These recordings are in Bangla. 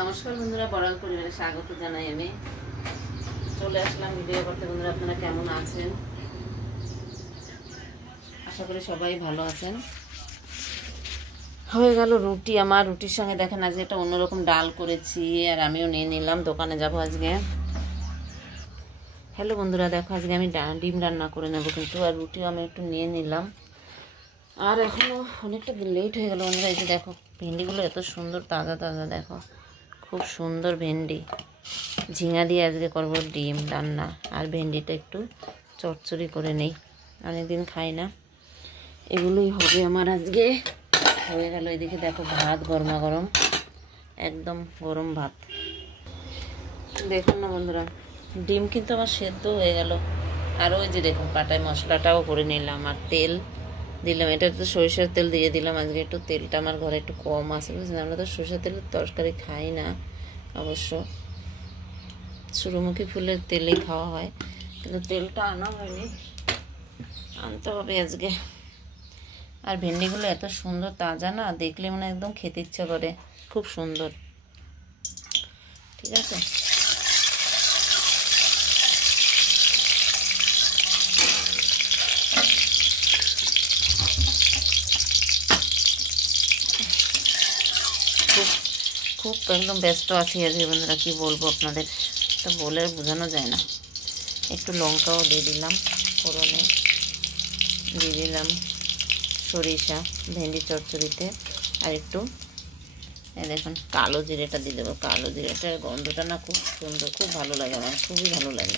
নমস্কার বন্ধুরা, বড়াল পরিবারে স্বাগত জানাই। আমি চলে আসলাম ভিডিও করতে। বন্ধুরা, আপনারা কেমন আছেন? আশা করি সবাই ভালো আছেন। হয়ে গেল রুটি। আমার রুটির সঙ্গে দেখেন আজকে একটা অন্যরকম ডাল করেছি, আর আমিও নিয়ে নিলাম। দোকানে যাব আজকে। হ্যালো বন্ধুরা, দেখো আজকে আমি ডিম রান্না করে নেবো কিন্তু, আর রুটিও আমি একটু নিয়ে নিলাম। আর এখনও অনেকটা লেট হয়ে গেল বন্ধুরা। এই যে দেখো ভেন্ডিগুলো এত সুন্দর তাজা তাজা, দেখো খুব সুন্দর ভেন্ডি। ঝিঙা দিয়ে আজকে করবো ডিম রান্না, আর ভেন্ডিটা একটু চচ্চড়ি করে নেই, অনেকদিন খাই না। এগুলোই হবে আমার আজকে। হয়ে গেল। এদিকে দেখো ভাত গরমা গরম, একদম গরম ভাত। দেখুন না বন্ধুরা, ডিম কিন্তু আমার সেদ্ধ হয়ে গেল। আর ওই যে দেখুন পাটায় মশলাটাও করে নিলাম, আর তেল দিলাম। এটা তো সরিষার তেল দিয়ে দিলাম আজকে। একটু তেলটা আমার ঘরে একটু কম আছে, বুঝলেন। আমরা তো সরিষার তেলের তরকারি খাই না অবশ্য, সূর্যমুখী ফুলের তেলেই খাওয়া হয়, কিন্তু তেলটা আনা হয়নি, আনতে হবে আজকে। আর ভেন্ডিগুলো এত সুন্দর তাজা না, দেখলে মানে একদম খেতে ইচ্ছা করে, খুব সুন্দর। ঠিক আছে, খুব একদম ব্যস্ত আছি আজকে বন্ধুরা, কি বলবো আপনাদের, তো বলে বোঝানো যায় না। একটু লঙ্কাও দিয়ে দিলাম ফোড়নে, দিয়ে দিলাম সরিষা ভেন্ডি চচ্চড়িতে, আর একটু দেখুন কালো জিরেটা দিয়ে দেবো। কালো জিরেটার গন্ধটা না খুব সুন্দর, খুব ভালো লাগে আমার, খুবই ভালো লাগে।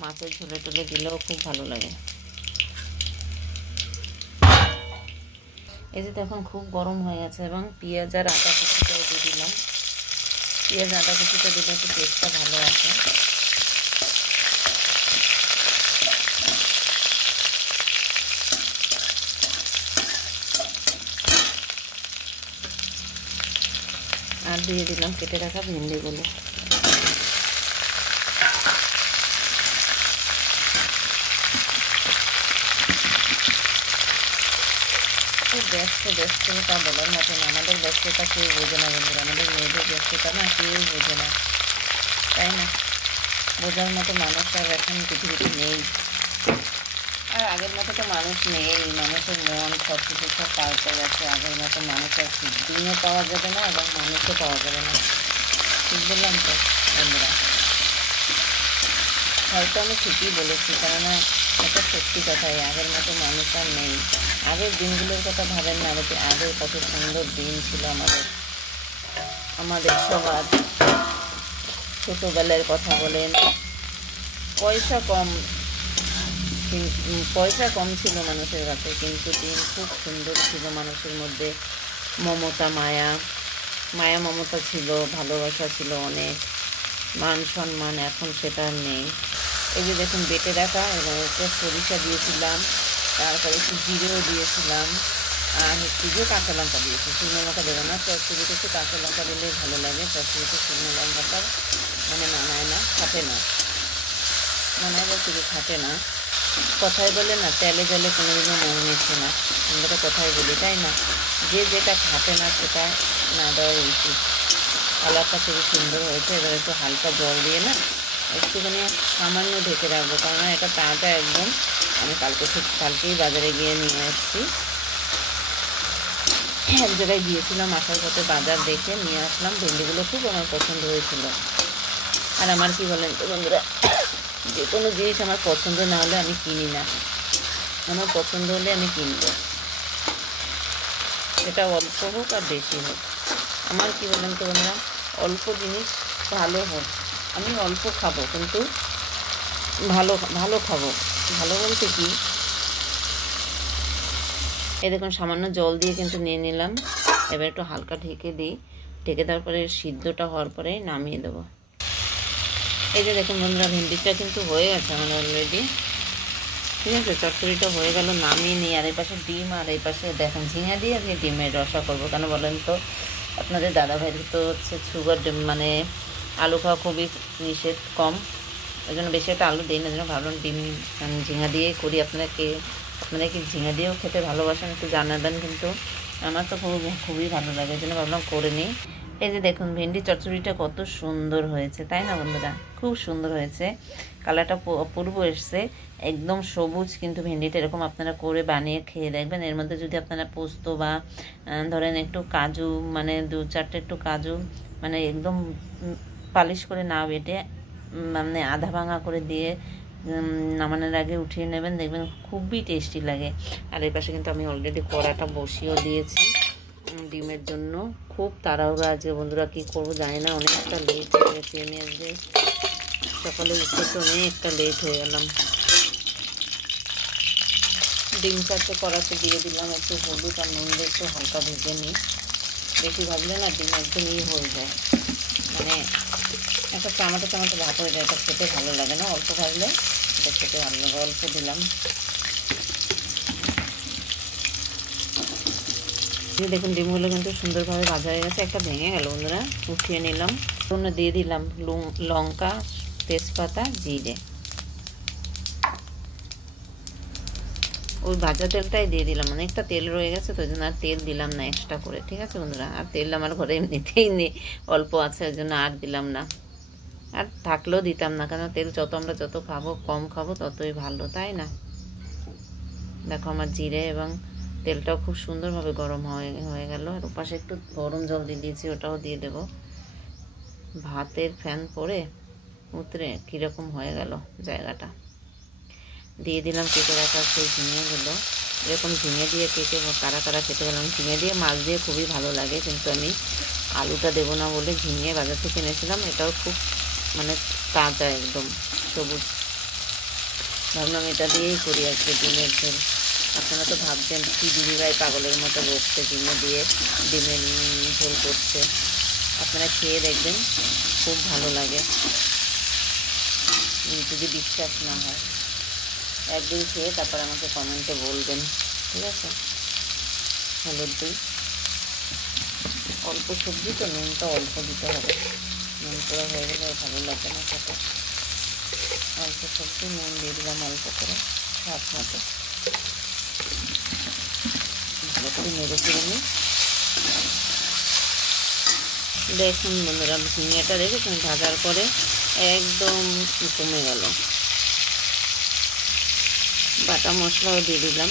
মাছের ঝোলে টোলে দিলেও খুব ভালো লাগে। এই যে দেখুন খুব গরম হয়ে গেছে, এবং পেঁয়াজ আর আদা কুচিটাও দিয়ে দিলাম। পেঁয়াজ আদা কুচিটা দিলে একটু টেস্টটা ভালো আছে। আর দিয়ে দিলাম কেটে রাখা ভেন্ডিগুলো। ব্যস্ততা বলার মতো না, আমাদের ব্যস্ততা কেউ বোঝে না বন্ধুরা। আমাদের মেয়েদের ব্যস্ততা না কেউ বোঝে না, তাই না? বোঝার মতো মানুষ আর এখন পৃথিবীতে নেই। আর আগের মতো তো মানুষ নেই, মানুষের মন সব কিছু সব পাল্টে গেছে। আগের মতো মানুষ আর দিনও পাওয়া যাবে না, এবং মানুষও পাওয়া যাবে না। ঠিক বললাম তো বন্ধুরা? হয়তো আমি ঠিকই বলেছি, কেননা এটা সত্যি কথাই, আগের মতো মানুষ আর নেই। আগের দিনগুলোর কথা ভাবেন না, আগের কত সুন্দর দিন ছিল আমাদের সবার। ছোটোবেলার কথা বলেন, পয়সা কম ছিল মানুষের কাছে, কিন্তু দিন খুব সুন্দর ছিল। মানুষের মধ্যে মমতা মায়া মমতা ছিল, ভালোবাসা ছিল অনেক, মান সম্মান। এখন সেটা আর নেই। এই যে দেখুন বেটে রাখা, এবং একটু সরিষা দিয়েছিলাম, তারপরে একটু জিরেও দিয়েছিলাম, আর হচ্ছে যে কাঁচা লঙ্কা দিয়েছি। শুকনো লঙ্কা দেবো না, চচ্চড়িতে একটু কাঁচা লঙ্কা দিলেই ভালো লাগে। চচ্চড়িতে শুকনো লঙ্কাটা মানে মানায় না, খাটে না, মানায় বলতে কি খাটে না। কথাই বলে না, তেলে জলে কোনোদিনও মন মিশে না, আমরা তো কথাই বলি, তাই না? যে যেটা খাটে না সেটা না দেওয়া উচিত। কালারটা খুবই সুন্দর হয়েছে। এবার একটু হালকা জল দিয়ে না একটুখানি সামান্য ঢেকে রাখবো, কারণ এটা তাজা একদম। আমি কালকেই বাজারে গিয়ে নিয়ে এসেছি। এক জায়গায় গিয়েছিলাম, আসার পথে বাজার দেখে নিয়ে আসলাম। ভেন্ডিগুলো খুব আমার পছন্দ হয়েছিল। আর আমার কি বলেন তো বন্ধুরা, যে কোনো জিনিস আমার পছন্দ না হলে আমি কিনি না, আমার পছন্দ হলে আমি কিনবো, এটা অল্প হোক আর বেশি হোক। আমার কি বলেন তো বন্ধুরা, অল্প জিনিস ভালো হোক, আমি অল্প খাবো, কিন্তু ভালো খাবো। ভালো বলতে কি, এই দেখুন সামান্য জল দিয়ে কিন্তু নিয়ে নিলাম। এবার একটু হালকা ঢেকে দিই, ঢেকে দেওয়ার পরে সিদ্ধটা হওয়ার পরে নামিয়ে দেবো। এই যে দেখুন বন্ধুরা, ভেন্ডিটা কিন্তু হয়ে গেছে আমার অলরেডি। ঠিক আছে, চচ্চড়িটা হয়ে গেল, নামিয়ে নিই। আর এই পাশে ডিম, আর এই পাশে দেখেন ঝিঙা দিয়ে আজকে ডিমের রসা করবো। কেন বলেন তো, আপনাদের দাদাভাইয়ের তো হচ্ছে সুগার, মানে আলু খাওয়া খুবই নিষেধ, কম। ওই জন্য বেশি একটা আলু দিই না, জন্য ভাবলাম ডিম ঝিঙা দিয়ে করি। আপনারা কি ঝিঙা দিয়েও খেতে ভালোবাসেন? একটু জানাবেন কিন্তু, আমার তো খুবই ভালো লাগে, এই জন্য ভাবলাম করে নিই। এই যে দেখুন ভেন্ডি চচ্চড়িটা কত সুন্দর হয়েছে, তাই না বন্ধুরা? খুব সুন্দর হয়েছে, কালারটা অপূর্ব এসছে, একদম সবুজ। কিন্তু ভেন্ডিটা এরকম আপনারা করে বানিয়ে খেয়ে দেখবেন। এর মধ্যে যদি আপনারা পোস্ত বা ধরেন একটু কাজু, মানে 2-4টে একটু কাজু, মানে একদম পালিশ করে না বেটে মানে আধা ভাঙা করে দিয়ে নামানোর আগে উঠিয়ে নেবেন, দেখবেন খুবই টেস্টি লাগে। আর এই পাশে কিন্তু আমি অলরেডি কড়াটা বসিয়েও দিয়েছি ডিমের জন্য। খুব তাড়াহুড়ো আজকে বন্ধুরা, কী করবো জানি না, অনেকটা লেট হয়ে গেছে। আমি আজকে সকালে উঠতে তো অনেকটা লেট হয়ে গেলাম। ডিম 4টে কড়াতে দিয়ে দিলাম, একটু হলুদ আর নুন দিয়ে একটু হালকা ভেজে নিই। বেশি ভাজলে না ডিম একদম হয়ে যায়, মানে একটা চামাটো চামাটো ভাত হয়ে যায়, এটা খেতে ভালো লাগে না। অল্প ভাজলে এটা খেতে ভালো লাগে। অল্প দিলাম। দেখুন ডিমগুলো কিন্তু সুন্দরভাবে ভাজা হয়ে গেছে। একটা ভেঙে গেল বন্ধুরা, উঠিয়ে নিলাম। অন্য দিয়ে দিলাম লঙ্কা, তেজপাতা, জিরে। ওই ভাজা তেলটাই দিয়ে দিলাম, অনেকটা তেল রয়ে গেছে তো ওই জন্য আর তেল দিলাম না এক্সট্রা করে, ঠিক আছে বন্ধুরা? আর তেল আমার ঘরে এমনিতেই নেই, অল্প আছে, ওই জন্য আর দিলাম না। আর থাকলেও দিতাম না, কারণ তেল আমরা যত খাবো, কম খাবো, ততই ভালো, তাই না? দেখো আমার জিরে এবং তেলটাও খুব সুন্দরভাবে গরম হয়ে গেল। আর ওপাশে একটু গরম জল দিয়ে দিয়েছি, ওটাও দিয়ে দেবো। ভাতের ফ্যান পরে উতরে কীরকম হয়ে গেল জায়গাটা। দিয়ে দিলাম কেটে রাখা সেই ঝিঙেগুলো। এরকম ঝিঙে দিয়ে কেটে কারা কারা খেতে গেলাম। ঝিঙে দিয়ে মাছ দিয়ে খুবই ভালো লাগে, কিন্তু আমি আলুটা দেবো না বলে ঝিঙে বাজার থেকে এনেছিলাম। এটাও খুব মানে তাজা, একদম সবুজ। ভাবলাম এটা দিয়েই করি আজকে ডিমের ঝোল। আপনারা তো ভাবছেন কি দিদিভাই পাগলের মতো বসছে ঝিঙে দিয়ে ডিমের ঝোল করছে। আপনারা খেয়ে দেখবেন, খুব ভালো লাগে। যদি বিশ্বাস না হয়, একদিন খেয়ে তারপর আমাকে কমেন্টে বলবেন, ঠিক আছে? হলুদ দিই, অল্প সবজি তো নুনটা অল্প দিতে হবে, নুন করে হয়ে গেলে ভালো লাগে না খেতে। অল্প সবজি, নুন দিয়ে দিলাম অল্প করে, হাত মতো। ভালো করে নেড়ে চেড়ে নিই। দেখুন বন্ধুরা, ঝিঙেটা দেখেছেন ভাজার পরে একদম কমে গেল। বাটা মশলাও দিয়ে দিলাম।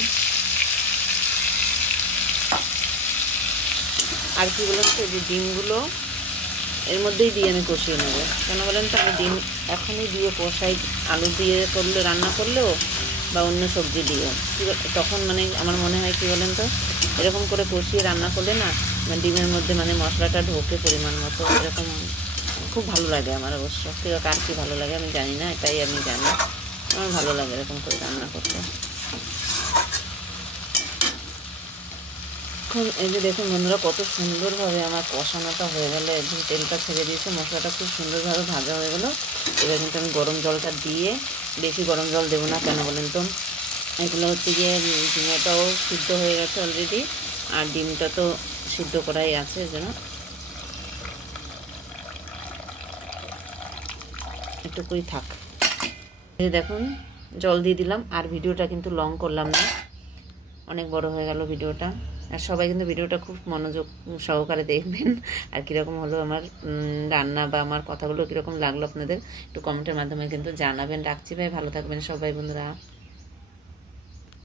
আর কি বলেন তো, যে ডিমগুলো এর মধ্যেই দিয়ে আমি কষিয়ে নেব। কেন বলেন তো, আমি ডিম এখনই দিয়ে কষাই, আলু দিয়ে করলে, রান্না করলেও বা অন্য সবজি দিয়েও, তখন মানে আমার মনে হয় কি বলেন তো, এরকম করে কষিয়ে রান্না করলে না ডিমের মধ্যে মানে মশলাটা ঢোকে পরিমাণ মতো, এরকম খুব ভালো লাগে আমার। অবশ্য কেউ কার কী ভালো লাগে আমি জানি না, এটাই আমি জানি, আমার ভালো লাগে এরকম করে রান্না করতে। এখন এই যে দেখুন বন্ধুরা, কত সুন্দরভাবে আমার কষানোটা হয়ে গেলো, একদম তেলটা ছেড়ে দিয়েছে, মশলাটা খুব সুন্দরভাবে ভাজা হয়ে গেলো। এবার কিন্তু আমি গরম জলটা দিয়ে, বেশি গরম জল দেবো না, কেন বলেন তো, এগুলো হচ্ছে গিয়ে ঝিঙেটাও সিদ্ধ হয়ে গেছে অলরেডি, আর ডিমটা তো সিদ্ধ করাই আছে, যেন একটুকুই থাক। এই দেখুন জল দিয়ে দিলাম। আর ভিডিওটা কিন্তু লং করলাম না, অনেক বড় হয়ে গেল ভিডিওটা। আর সবাই কিন্তু ভিডিওটা খুব মনোযোগ সহকারে দেখবেন। আর কীরকম হলো আমার রান্না বা আমার কথাগুলো কীরকম লাগলো আপনাদের একটু কমেন্টের মাধ্যমে কিন্তু জানাবেন। রাখছি ভাই, ভালো থাকবেন সবাই বন্ধুরা।